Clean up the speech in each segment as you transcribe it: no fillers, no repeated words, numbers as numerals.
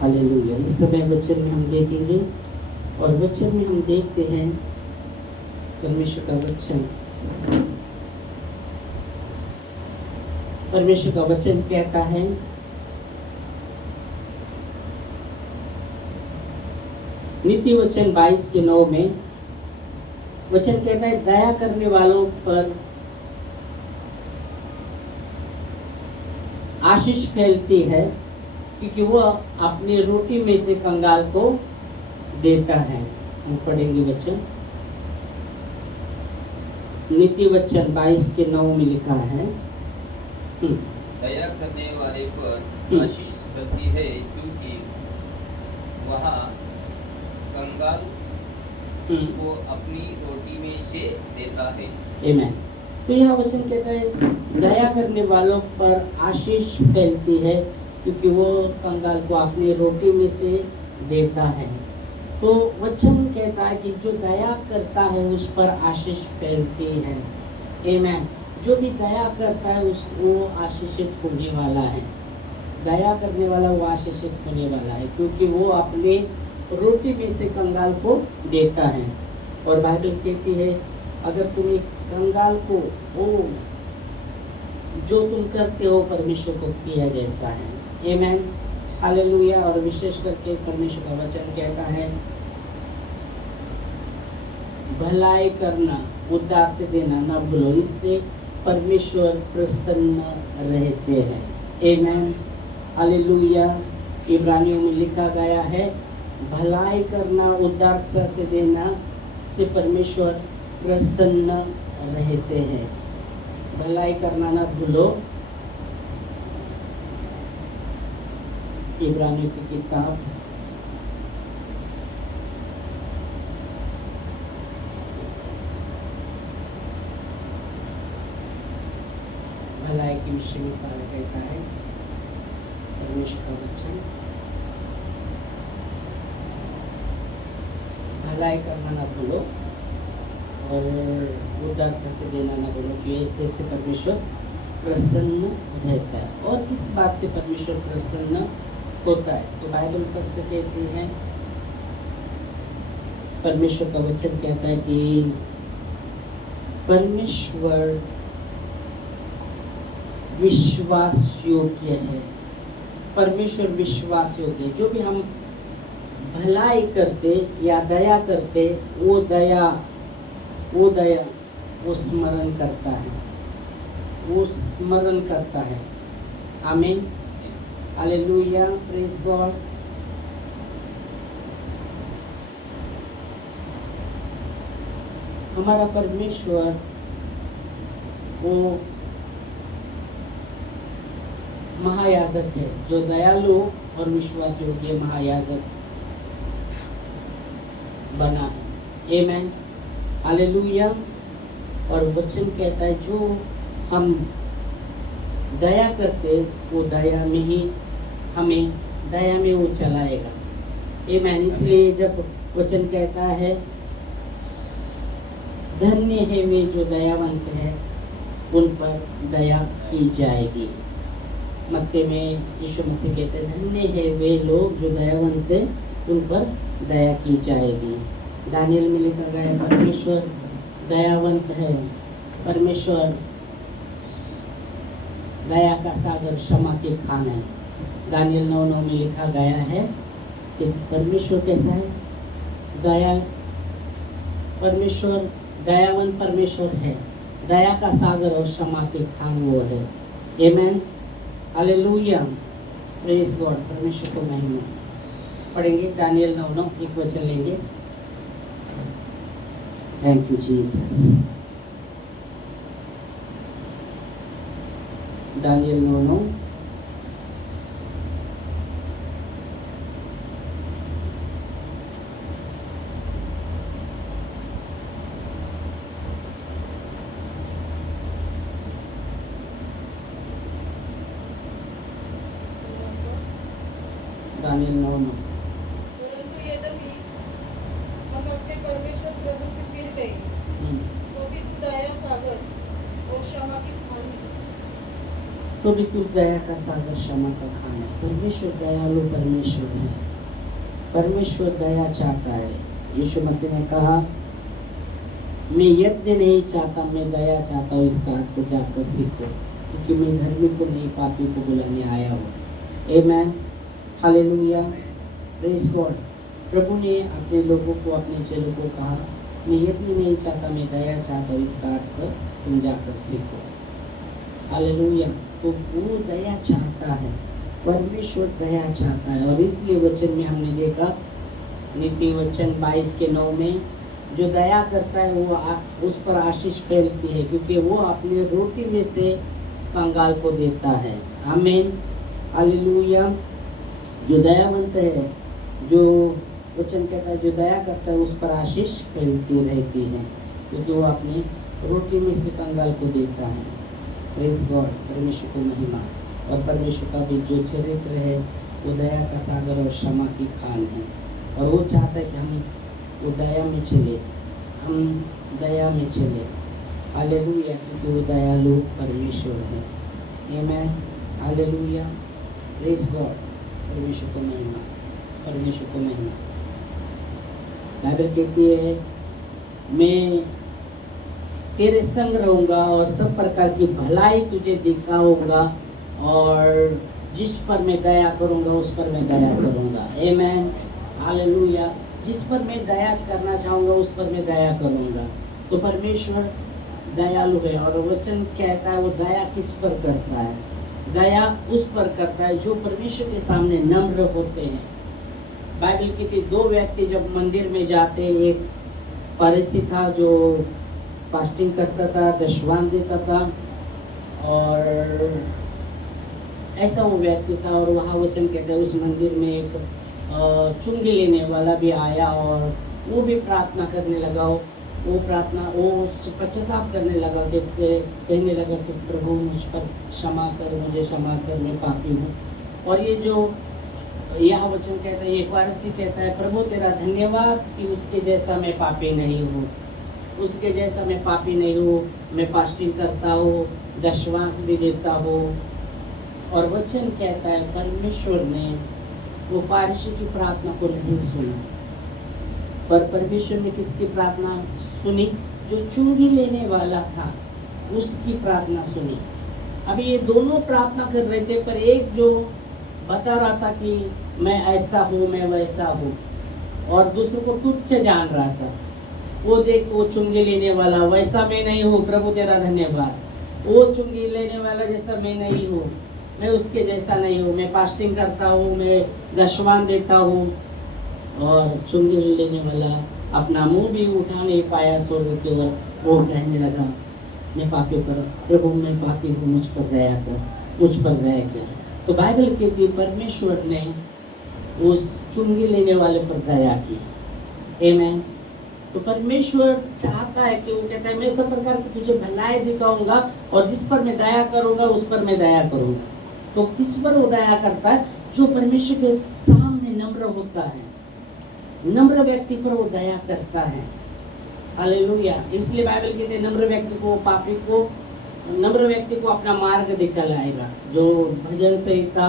Hallelujah. इस समय वचन में हम देखेंगे और वचन में हम देखते हैं परमेश्वर का वचन। परमेश्वर का वचन कहता है, नीति वचन 22:9 में वचन कहता है, दया करने वालों पर आशीष फैलती है, क्योंकि वह अपनी रोटी में से कंगाल को देता है। हम पढ़ेंगे वचन, नीति वचन 22:9 में लिखा है, दया करने वाले पर आशीष फैलती है, क्योंकि वह कंगाल को अपनी रोटी में से देता है। आमीन। तो यह वचन कहता है, दया करने वालों पर आशीष फैलती है, क्योंकि वो कंगाल को अपनी रोटी में से देता है। तो वचन कहता है कि जो दया करता है उस पर आशीष फैलती है। आमीन। जो भी दया करता है वो आशीषित होने वाला है। दया करने वाला वो आशीषित होने वाला है, क्योंकि वो अपने रोटी में से कंगाल को देता है। और बाइबल कहती है, अगर तुम एक कंगाल को वो जो तुम करते हो परमेश्वर को किया जैसा है। आमीन। हालेलुया। और विशेष करके परमेश्वर का वचन कहता है, भलाई करना, उद्धार से देना ना भूलो, इससे परमेश्वर प्रसन्न रहते हैं। आमीन। हालेलुया। इब्रानियों में लिखा गया है, भलाई करना, उद्धार से देना से परमेश्वर प्रसन्न रहते हैं। भलाई करना ना भूलो। इब्रानियों की किताब भलाई के विषय में कहता है परमेश्वर का वचन, भलाई करना ना भूलो और उदारता से देना ना भूलो, कि ऐसे से परमेश्वर प्रसन्न रहता है। और किस बात से परमेश्वर प्रसन्न होता है? तो बाइबल स्पष्ट कहती है, परमेश्वर का वचन कहता है कि परमेश्वर विश्वास योग्य है। परमेश्वर विश्वास योग्य है। जो भी हम भलाई करते या दया करते, वो दया वो स्मरण करता है, वो स्मरण करता है। आमीन। हालेलुया। Praise God. हमारा परमेश्वर वो महायाजक है, जो दयालु और विश्वास योग्य महायाजक बना है। आमीन। हालेलुया। और वचन कहता है, जो हम दया करते वो दया में ही हमें दया में वो चलाएगा। आमीन। इसलिए जब वचन कहता है, धन्य है वे जो दयावंत है, उन पर दया की जाएगी। मत्ती में यीशु मसीह कहते हैं, धन्य है वे लोग जो दयावंत है, उन पर दया की जाएगी। दानियल में लिखा गया है, परमेश्वर दयावंत है, परमेश्वर दया का सागर, क्षमा के खान है। दानियल 9:9 में लिखा गया है कि परमेश्वर कैसा है? दया। परमेश्वर दयावंत परमेश्वर है, दया का सागर और क्षमा के खान वो है। आमीन। हालेलुया। Praise God. परमेश्वर को महिमा। पढ़ेंगे दानियल 9:9, एक वचन लेंगे। Thank you Jesus. दानियल 9:9। दानियल 9:9। परंतु यद्यपि हम अपने परमेश्वर प्रभु से फिर गए, तो भी तू दया सागर और क्षमा की खान है। तो भी तू दया का सागर, क्षमा का खान है। परमेश्वर दयालु परमेश्वर है। परमेश्वर दया चाहता है। यीशु मसीह ने कहा, मैं यज्ञ नहीं चाहता, मैं दया चाहता हूँ, इसका अर्थ को जाकर सीखो, क्योंकि मैं धर्मी को नहीं पापी को बुलाने आया हूँ। आमेन, हालेलुया, प्रेज़ गॉड। प्रभु ने अपने लोगों को, अपने चेलों को कहा, मैं यज्ञ नहीं चाहता, मैं दया चाहता हूँ, इसका अर्थ तुम जाकर सीखो। हालेलुया। तो वो दया चाहता है, परमेश्वर दया चाहता है। और इसलिए वचन में हमने देखा, नीति वचन 22:9 में, जो दया करता है वो उस पर आशीष फैलती है, क्योंकि वो अपनी रोटी में से कंगाल को देता है। आमीन, हालेलुया। जो दयावंत है, जो वचन कहता है, जो दया करता है उस पर आशीष फैलती रहती है, क्योंकि वो अपनी रोटी में से कंगाल को देता है। प्रेज़ गॉड, परमेश्वर को महिमा। और परमेश्वर का भी जो चरित्र है वो दया का सागर और क्षमा की खान है। और वो चाहता है कि हम वो दया में चले, हम दया में चले। हालेलुया, क्योंकि वो दयालु परमेश्वर है। आमीन, हालेलुया, प्रेज़ गॉड, परमेश्वर को महिमा, परमेश्वर को महिमा। बाइबल कहती है, मैं तेरे संग रहूँगा और सब प्रकार की भलाई तुझे दिखाऊंगा, और जिस पर मैं दया करूँगा उस पर मैं दया करूँगा। आमीन, हालेलुया। जिस पर मैं दया करना चाहूँगा उस पर मैं दया करूँगा। तो परमेश्वर दयालु है। और वचन कहता है वो दया किस पर करता है? दया उस पर करता है जो परमेश्वर के सामने नम्र होते हैं। बाइबल की 2 व्यक्ति जब मंदिर में जाते, एक फरीसी था जो फास्टिंग करता था, दशवान देता था, और ऐसा वो व्यक्ति था। और वहाँ वचन कहता है उस मंदिर में एक चुंगी लेने वाला भी आया, और वो भी प्रार्थना करने लगा। वो पश्चाताप करने लगा, कहने लगा कि प्रभु मुझ पर क्षमा कर, मुझे क्षमा कर, मैं पापी हूँ। और ये जो यह वचन कहता है, ये फारसी कहता है, प्रभु तेरा धन्यवाद कि उसके जैसा मैं पापी नहीं हूँ, उसके जैसा मैं पापी नहीं हूँ, मैं फास्टिंग करता हूँ, दशवांश भी देता हूँ। और वचन कहता है परमेश्वर ने वो फारसी की प्रार्थना को नहीं सुना, पर परमेश्वर ने किसकी प्रार्थना सुनी? जो चुंगी लेने वाला था उसकी प्रार्थना सुनी। अभी ये दोनों प्रार्थना कर रहे थे, पर एक जो बता रहा था कि मैं ऐसा हूँ, मैं वैसा हूँ, और दूसरों को तुच्छ जान रहा था। वो देख, वो चुंगी लेने वाला, वैसा मैं नहीं हूँ, प्रभु तेरा धन्यवाद। वो चुंगी लेने वाला जैसा मैं नहीं हूँ, मैं उसके जैसा नहीं हूँ, मैं फास्टिंग करता हूँ, मैं दशवान देता हूँ। और चुंगी लेने वाला अपना मुंह भी उठा नहीं पाया स्वर्ग की ओर, वो कहने लगा मैं पापी पर, प्रभु मैं पापी हूँ, मुझ पर दया कर, मुझ पर दया कर। तो बाइबल कहती परमेश्वर ने उस चुंगी लेने वाले पर दया की। आमीन। तो परमेश्वर चाहता है कि वो कहता है मैं सब प्रकार की तुझे भलाई दिखाऊंगा, और जिस पर मैं दया करूंगा उस पर मैं दया करूंगा। तो किस पर वो दया करता है? जो परमेश्वर के सामने नम्र होता है, नम्र व्यक्ति पर वो दया करता है। हालेलुया। इसलिए बाइबल कहते हैं नम्र व्यक्ति को, पापी को, नम्र व्यक्ति को अपना मार्ग दिखलाएगा। जो भजन संहिता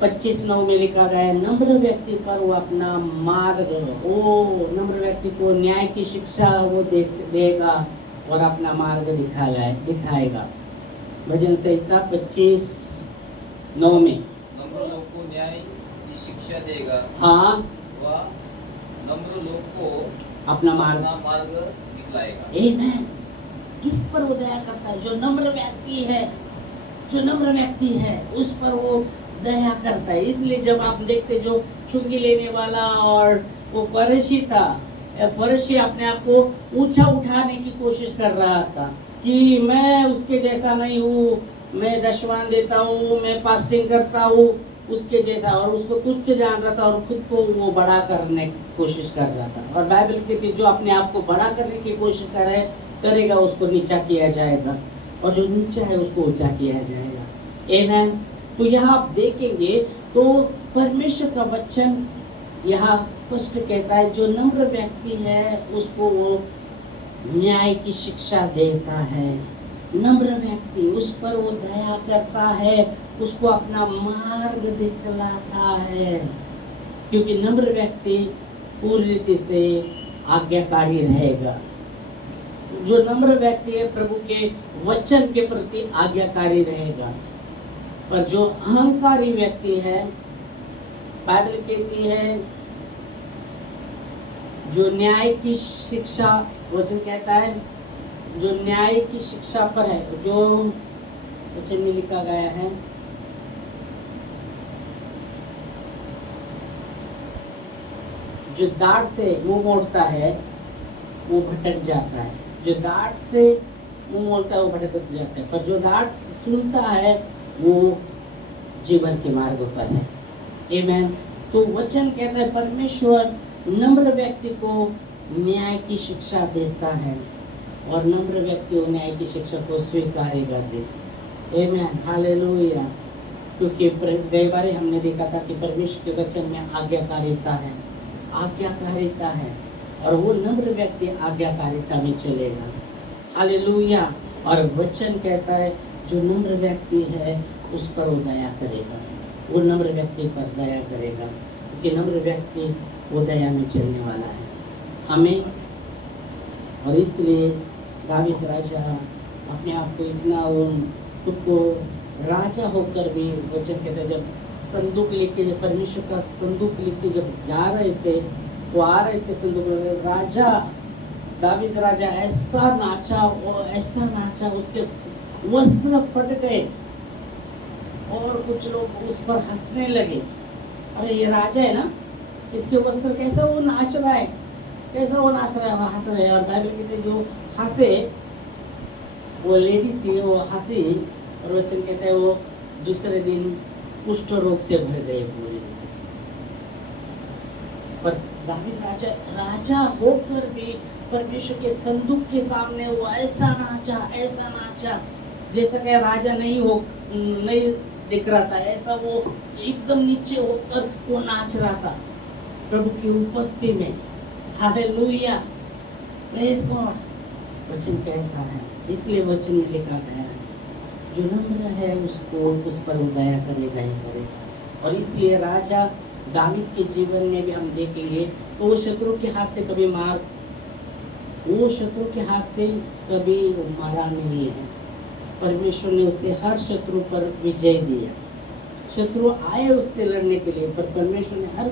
25:9 में लिखा गया है, नम्र व्यक्ति पर वो अपना मार्ग, वो नम्र व्यक्ति को न्याय की शिक्षा वो देगा और अपना मार्ग दिखाएगा। भजन संहिता 25:9 में नम्र लोग को न्याय की शिक्षा देगा। हाँ, वह नम्र लोग को अपना मार्ग दिखलाएगा। आमीन। किस पर वो दया करता है? जो नम्र व्यक्ति है, जो नम्र व्यक्ति है उस पर वो दया करता है। इसलिए जब आप देखते जो चुंगी लेने वाला और वो फरीसी था, फरीसी अपने आप को ऊंचा उठाने की कोशिश कर रहा था कि मैं उसके जैसा नहीं हूँ, मैं दशवान देता हूँ, मैं फास्टिंग करता हूँ उसके जैसा, और उसको तुच्छ जान रहा था और खुद को वो बड़ा करने की कोशिश कर रहा था। और बाइबल कहती जो अपने आप को बड़ा करने की कोशिश करेगा उसको नीचा किया जाएगा, और जो नीचा है उसको ऊंचा किया जाएगा। आमीन। तो यहाँ आप देखेंगे तो परमेश्वर का वचन यहाँ स्पष्ट कहता है जो नम्र व्यक्ति है उसको वो न्याय की शिक्षा देता है। नम्र व्यक्ति, उस पर वो दया करता है, उसको अपना मार्ग दिखलाता है, क्योंकि नम्र व्यक्ति पूरी रीति से आज्ञाकारी रहेगा। जो नम्र व्यक्ति है प्रभु के वचन के प्रति आज्ञाकारी रहेगा। पर जो अहंकारी व्यक्ति है, बाइबल कहती है, जो न्याय की शिक्षा, वचन कहता है, जो न्याय की शिक्षा पर है, जो वचन में लिखा गया है, जो डांट से मुंह मोड़ता है वो भटक जाता है। जो डांट से मुंह मोड़ता है वो भटक जाता है, पर जो डांट सुनता है वो जीवन के मार्ग पर है। आमीन। तो वचन कहता है परमेश्वर नम्र व्यक्ति को न्याय की शिक्षा देता है और नम्र व्यक्ति को न्याय की शिक्षा को स्वीकारेगा दे। आमीन, हालेलुया। क्योंकि कई बार हमने देखा था कि परमेश्वर के वचन में आज्ञाकारिता है, आज्ञाकारिता है, और वो नम्र व्यक्ति आज्ञाकारिता में चलेगा। हालेलुया। और वचन कहता है जो नम्र व्यक्ति है उस पर वो दया करेगा, वो नम्र व्यक्ति पर दया करेगा, क्योंकि नम्र व्यक्ति वो दया में चलने वाला है हमें। और इसलिए दावीद राजा अपने आप को इतना खुद को राजा होकर भी, वचन कहते हैं, जब संदूक लेके, जब परमेश्वर का संदूक लेके जब जा रहे थे, वो आ रहे थे संदूक लेके, राजा दावीद राजा ऐसा नाचा, उसके वस्त्र फट गए और कुछ लोग उस पर हंसने लगे। अरे ये राजा है ना, इसके वस्त्र कैसा वो नाच रहा है, कैसा वो नाच रहा है, वो हंस रहे हैं। और बाइबल कहते जो हंसे वो लेडी थी, वो हंसी, और वचन कहते हैं वो दूसरे दिन कुष्ठ रोग से भर गए पूरे। पर दावीद राजा होकर भी परमेश्वर के संदूक के सामने वो ऐसा नाचा जैसा कि राजा नहीं दिख रहा था, ऐसा वो एकदम नीचे होकर वो नाच रहा था प्रभु की उपस्थिति में। Hallelujah, praise God. वचन कहता है, इसलिए वचन में लिखा गया है जो नम्र है उसको, उस पर वो दया करेगा ही करेगा। और इसलिए राजा दावीद के जीवन में भी हम देखेंगे तो वो शत्रु के हाथ से कभी मारा नहीं है। परमेश्वर ने उसे हर शत्रु पर विजय दिया। शत्रु आए उससे लड़ने के लिए, पर परमेश्वर ने हर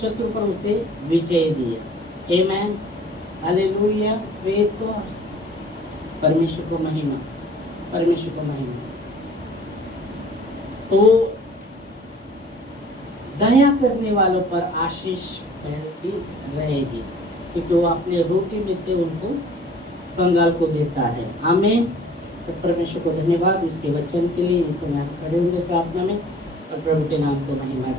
शत्रु पर उसे विजय दिया। आमीन, हालेलुया, प्रेज गॉड। परमेश्वर को महिमा, परमेश्वर को महिमा। तो दया करने वालों पर आशीष फैलती रहेगी, क्योंकि वो अपने रोटी में से उनको कंगाल को देता है। आमीन। तो परमेश्वर को धन्यवाद उसके वचन के लिए। इस समय हम खड़े होंगे प्रार्थना में और प्रभु के नाम को महिमा